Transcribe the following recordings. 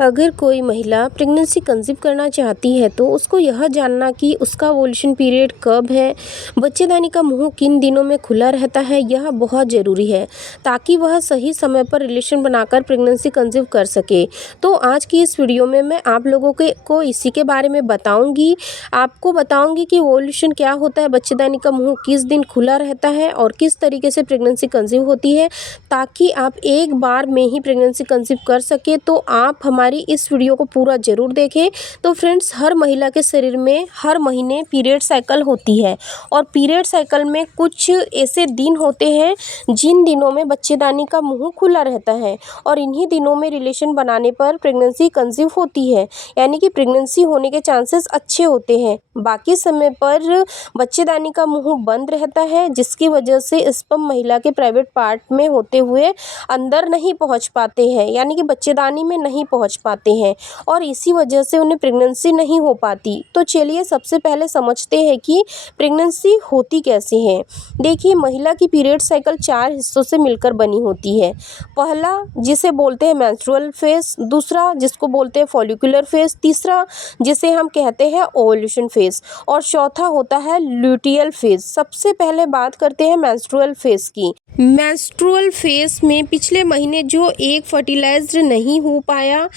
अगर कोई महिला प्रेगनेंसी कंसीव करना चाहती है तो उसको यह जानना कि उसका ओव्यूलेशन पीरियड कब है, बच्चेदानी का मुंह किन दिनों में खुला रहता है, यह बहुत ज़रूरी है ताकि वह सही समय पर रिलेशन बनाकर प्रेगनेंसी कंसीव कर सके। तो आज की इस वीडियो में मैं आप लोगों को इसी के बारे में बताऊंगी। आपको बताऊंगी कि ओव्यूलेशन क्या होता है, बच्चेदानी का मुंह किस दिन खुला रहता है और किस तरीके से प्रेगनेंसी कंसीव होती है, ताकि आप एक बार में ही प्रेगनेंसी कंसीव कर सके। तो आप हमारी इस वीडियो को पूरा ज़रूर देखें। तो फ्रेंड्स, हर महिला के शरीर में हर महीने पीरियड साइकिल होती है और पीरियड साइकिल में कुछ ऐसे दिन होते हैं जिन दिनों में बच्चेदानी का मुंह खुला रहता है और इन्हीं दिनों में रिलेशन बनाने पर प्रेगनेंसी कंसीव होती है, यानी कि प्रेगनेंसी होने के चांसेस अच्छे होते हैं। बाकी समय पर बच्चेदानी का मुंह बंद रहता है, जिसकी वजह से स्पर्म महिला के प्राइवेट पार्ट में होते हुए अंदर नहीं पहुंच पाते हैं, यानी कि बच्चेदानी में नहीं पहुंच पाते हैं और इसी वजह से उन्हें प्रेगनेंसी नहीं हो पाती। तो चलिए सबसे पहले समझते हैं कि प्रेगनेंसी होती कैसे है। देखिए, महिला की पीरियड साइकिल 4 हिस्सों से मिलकर बनी होती है। पहला जिसे बोलते हैं मेंस्ट्रुअल फेज, दूसरा जिसको बोलते हैं फॉलिकुलर फेज, तीसरा जिसे हम कहते हैं ओव्यूलेशन फेज और चौथा होता है ल्यूटियल फेज। सबसे पहले बात करते हैं मेंस्ट्रुअल फेज की। मेंस्ट्रुअल फेज में पिछले महीने जो एग फर्टिलाइज्ड नहीं हो पाया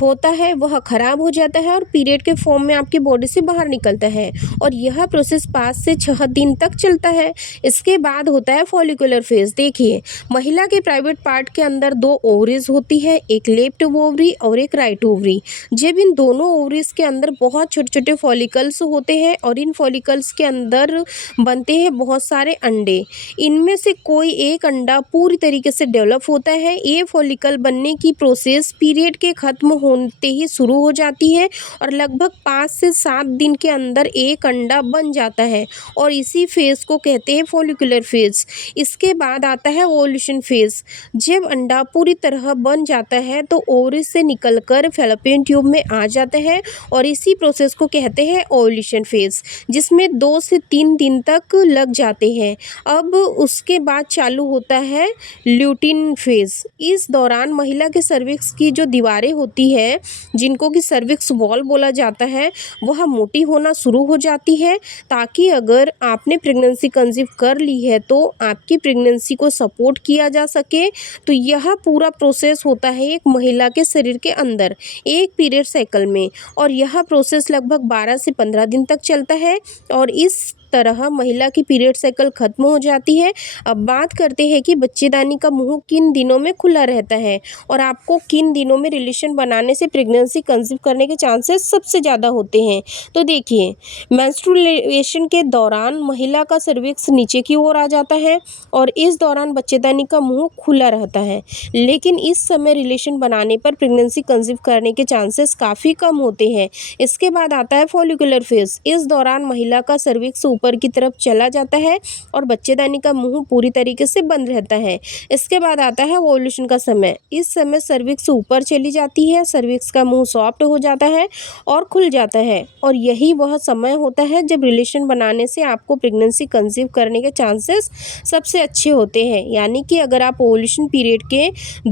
होता है वह खराब हो जाता है और पीरियड के फॉर्म में आपकी बॉडी से बाहर निकलता है और यह प्रोसेस 5 से 6 दिन तक चलता है। इसके बाद होता है फॉलिकुलर फेज। देखिए, महिला के प्राइवेट पार्ट के अंदर 2 ओवरीज होती है, एक लेफ्ट ओवरी और एक राइट ओवरी। जब इन दोनों ओवरीज के अंदर बहुत छोटे छोटे फॉलिकल्स होते हैं और इन फॉलिकल्स के अंदर बनते हैं बहुत सारे अंडे। इनमें से कोई एक अंडा पूरी तरीके से डेवलप होता है। ये फॉलिकल बनने की प्रोसेस पीरियड के खत्म होते ही शुरू हो जाती है और लगभग 5 से 7 दिन के अंदर एक अंडा बन जाता है और इसी फेज को कहते हैं फॉलिकुलर फेज। इसके बाद आता है ओव्यूलेशन फेज। जब अंडा पूरी तरह बन जाता है तो ओवरी से निकलकर फैलोपियन ट्यूब में आ जाता है और इसी प्रोसेस को कहते हैं ओव्यूलेशन फेज, जिसमें 2 से 3 दिन तक लग जाते हैं। अब उसके बाद चालू होता है ल्यूटिन फेज। इस दौरान महिला के सर्विक्स की जो दीवारें होती है, जिनको कि सर्विक्स वॉल बोला जाता है, वह मोटी होना शुरू हो जाती है, ताकि अगर आपने प्रेगनेंसी कंसीव कर ली है तो आपकी प्रेगनेंसी को सपोर्ट किया जा सके। तो यह पूरा प्रोसेस होता है एक महिला के शरीर के अंदर एक पीरियड साइकिल में और यह प्रोसेस लगभग 12 से 15 दिन तक चलता है और इस तरह महिला की पीरियड साइकिल खत्म हो जाती है। अब बात करते हैं कि बच्चेदानी का मुंह किन दिनों में खुला रहता है और आपको किन दिनों में रिलेशन बनाने से प्रेगनेंसी कंसीव करने के चांसेस सबसे ज़्यादा होते हैं। तो देखिए, मेंस्ट्रुएशन के दौरान महिला का सर्विक्स नीचे की ओर आ जाता है और इस दौरान बच्चेदानी का मुंह खुला रहता है, लेकिन इस समय रिलेशन बनाने पर प्रेगनेंसी कंसीव करने के चांसेस काफ़ी कम होते हैं। इसके बाद आता है फॉलिकुलर फेज। इस दौरान महिला का सर्विक्स ऊपर की तरफ चला जाता है और बच्चेदानी का मुंह पूरी तरीके से बंद रहता है। इसके बाद आता है ओव्यूलेशन का समय। इस समय सर्विक्स ऊपर चली जाती है, सर्विक्स का मुंह सॉफ्ट हो जाता है और खुल जाता है और यही वह समय होता है जब रिलेशन बनाने से आपको प्रेगनेंसी कंसीव करने के चांसेस सबसे अच्छे होते हैं। यानी कि अगर आप ओव्यूलेशन पीरियड के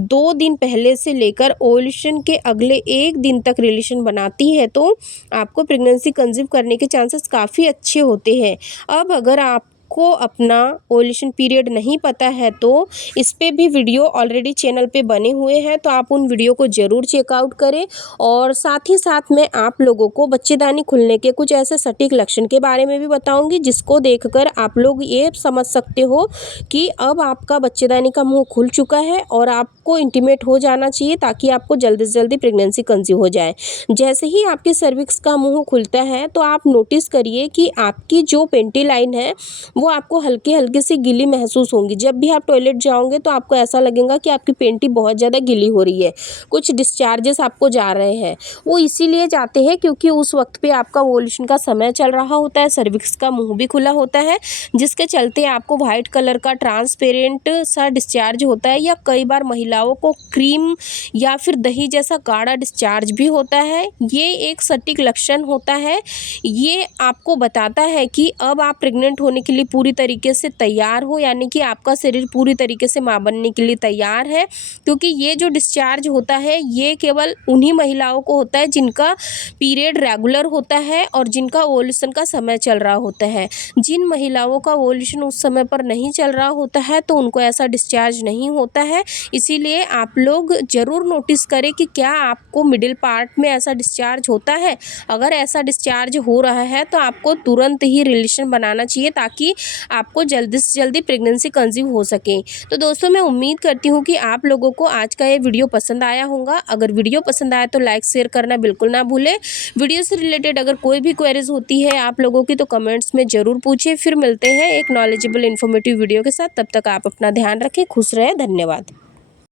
2 दिन पहले से लेकर ओव्यूलेशन के अगले 1 दिन तक रिलेशन बनाती है तो आपको प्रेगनेंसी कंसीव करने के चांसेस काफ़ी अच्छे होते हैं। अब अगर आपको अपना ओव्यूलेशन पीरियड नहीं पता है तो इस पे भी वीडियो ऑलरेडी चैनल पे बने हुए हैं, तो आप उन वीडियो को ज़रूर चेकआउट करें। और साथ ही साथ मैं आप लोगों को बच्चेदानी खुलने के कुछ ऐसे सटीक लक्षण के बारे में भी बताऊंगी, जिसको देखकर आप लोग ये समझ सकते हो कि अब आपका बच्चेदानी का मुँह खुल चुका है और आपको इंटीमेट हो जाना चाहिए, ताकि आपको जल्दी से जल्दी प्रेगनेंसी कंसीव हो जाए। जैसे ही आपके सर्विक्स का मुँह खुलता है तो आप नोटिस करिए कि आपकी जो पेंटी लाइन है वो आपको हल्की हल्की सी गीली महसूस होंगी। जब भी आप टॉयलेट जाओगे तो आपको ऐसा लगेगा कि आपकी पेंटी बहुत ज़्यादा गीली हो रही है, कुछ डिस्चार्जेस आपको जा रहे हैं। वो इसीलिए जाते हैं क्योंकि उस वक्त पे आपका ओव्यूलेशन का समय चल रहा होता है, सर्विक्स का मुंह भी खुला होता है, जिसके चलते आपको वाइट कलर का ट्रांसपेरेंट सा डिस्चार्ज होता है, या कई बार महिलाओं को क्रीम या फिर दही जैसा गाढ़ा डिस्चार्ज भी होता है। ये एक सटीक लक्षण होता है, ये आपको बताता है कि अब आप प्रेग्नेंट होने के लिए लिए पूरी तरीके से तैयार हो, यानी कि आपका शरीर पूरी तरीके से माँ बनने के लिए तैयार है। क्योंकि ये जो डिस्चार्ज होता है ये केवल उन्हीं महिलाओं को होता है जिनका पीरियड रेगुलर होता है और जिनका ओव्यूलेशन का समय चल रहा होता है। जिन महिलाओं का ओव्यूलेशन उस समय पर नहीं चल रहा होता है तो उनको ऐसा डिस्चार्ज नहीं होता है। इसीलिए आप लोग ज़रूर नोटिस करें कि क्या आपको मिडिल पार्ट में ऐसा डिस्चार्ज होता है। अगर ऐसा डिस्चार्ज हो रहा है तो आपको तुरंत ही रिलेशन बनाना चाहिए ताकि आपको जल्दी से जल्दी प्रेगनेंसी कंसीव हो सके। तो दोस्तों मैं उम्मीद करती हूँ कि आप लोगों को आज का ये वीडियो पसंद आया होगा। अगर वीडियो पसंद आया तो लाइक शेयर करना बिल्कुल ना भूलें। वीडियो से रिलेटेड अगर कोई भी क्वेरीज होती है आप लोगों की तो कमेंट्स में ज़रूर पूछिए। फिर मिलते हैं एक नॉलेजेबल इन्फॉर्मेटिव वीडियो के साथ। तब तक आप अपना ध्यान रखें, खुश रहें, धन्यवाद।